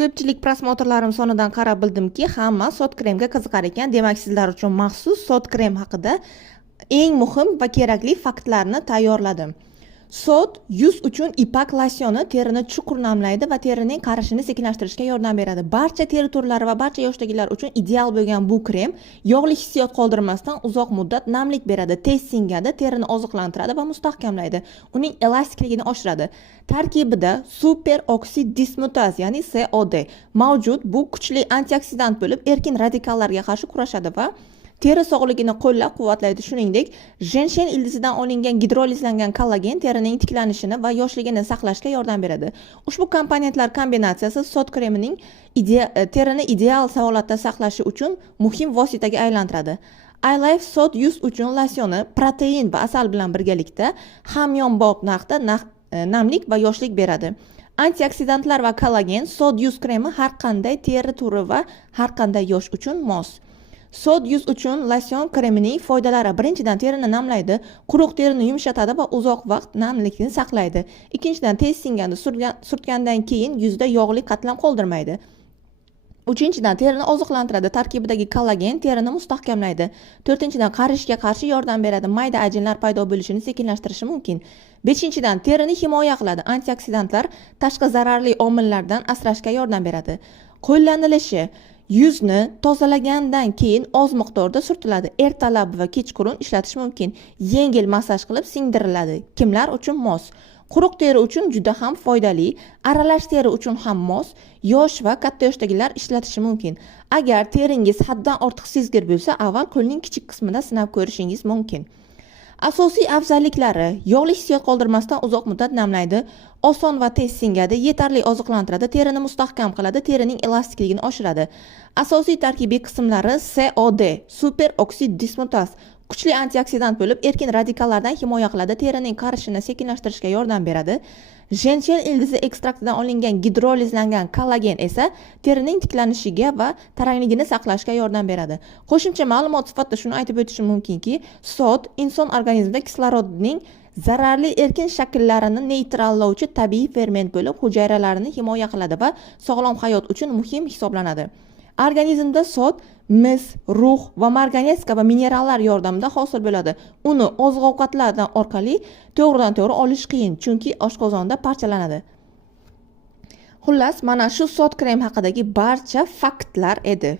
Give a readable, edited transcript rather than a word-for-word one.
Ko'pchilik prosmotrlarim sonidan qarab bildimki, hamma sot kremga qiziqar ekan. Demak, sizlar uchun maxsus sot krem haqida eng muhim va kerakli faktlarni tayyorladim. Sot yuz uchun ipak losyoni terini chuqur namlaydi va terining qarishini sekinlashtirishga yordam beradi. Barcha teri turlari va barcha yoshdagilar uchun ideal bo'lgan bu krem yog'li hissiyot qoldirmasdan uzoq muddat namlik beradi, tez singadi, terini oziqlantiradi va mustahkamlaydi. Uning elastikligini oshiradi. Tarkibida super oksid dismutaz, ya'ni COD mavjud. Bu kuchli antioksidant bo'lib, erkin radikallarga qarshi kurashadi va teri sog'ligini qo'llab-quvvatlaydi. Shuningdek, jenshen ildizidan olingan gidrolizlangan kollagen terining tiklanishini va yoshligini saqlashga yordam beradi. Ushbu komponentlar kombinatsiyasi sot kremining terini ideal holatda saqlashi uchun muhim vositaga aylantiradi. iLife sot yuz uchun losyoni protein va asal bilan birgalikda hamyonbop narxda namlik va yoshlik beradi. Antioksidantlar va kollagen sot yuz kremi har qanday teri turi va har qanday yosh uchun mos. Sot yuz uchun losyon kremining foydalari: birinchidan, terini namlaydi, quruq terini yumshatadi va uzoq vaqt namlikni saqlaydi. Ikkinchidan, tez singadi, surtgandan keyin yuzda yog'li qatlam qoldirmaydi. Uchinchidan, terini oziqlantiradi, tarkibidagi kollagen terini mustahkamlaydi. To'rtinchidan, qarishga qarshi yordam beradi, mayda ajinlar paydo bo'lishini sekinlashtirishi mumkin. Beshinchidan, terini himoya qiladi, antioksidantlar tashqi zararli omillardan asrashga yordam beradi. Qo'llanilishi: yuzni tozalagandan keyin oz miqdorda surtiladi. Ertalab va kechqurun ishlatish mumkin. Yengil massaj qilib singdiriladi. Kimlar uchun mos? Quruq teri uchun juda ham foydali, aralash teri uchun ham mos, yosh va katta yoshdagilar ishlatishi mumkin. Agar teringiz haddan ortiq sezgir bo'lsa, avval qo'lning kichik qismida sinab ko'rishingiz mumkin. Asosiy afzalliklari: yog'li hissiyot qoldirmasdan uzoq muddat namlaydi, oson va tez singadi, yetarli oziqlantiradi, terini mustahkam qiladi, terining elastikligini oshiradi. Asosiy tarkibiy qismlari COD super oksid dismutaz kuchli antioksidant bo'lib, erkin radikallardan himoya qiladi, terining qarishini sekinlashtirishga yordam beradi. Jenshen ildizi ekstraktidan olingan gidrolizlangan kollagen esa terining tiklanishiga va tarangligini saqlashga yordam beradi. Qo'shimcha ma'lumot sifatida shuni aytib o'tishim mumkinki, sot inson organizmida kislorodning zararli erkin shakllarini neytrallovchi tabiiy ferment bo'lib, hujayralarini himoya qiladi va sog'lom hayot uchun muhim hisoblanadi. Organizmda sot mis, rux va marganez kabi minerallar yordamida hosil bo'ladi. Uni oziq-ovqatlar orqali to'g'ridan-to'g'ri olish qiyin, chunki oshqozonda parchalanadi. Xullas, mana shu sot krem haqidagi barcha faktlar edi.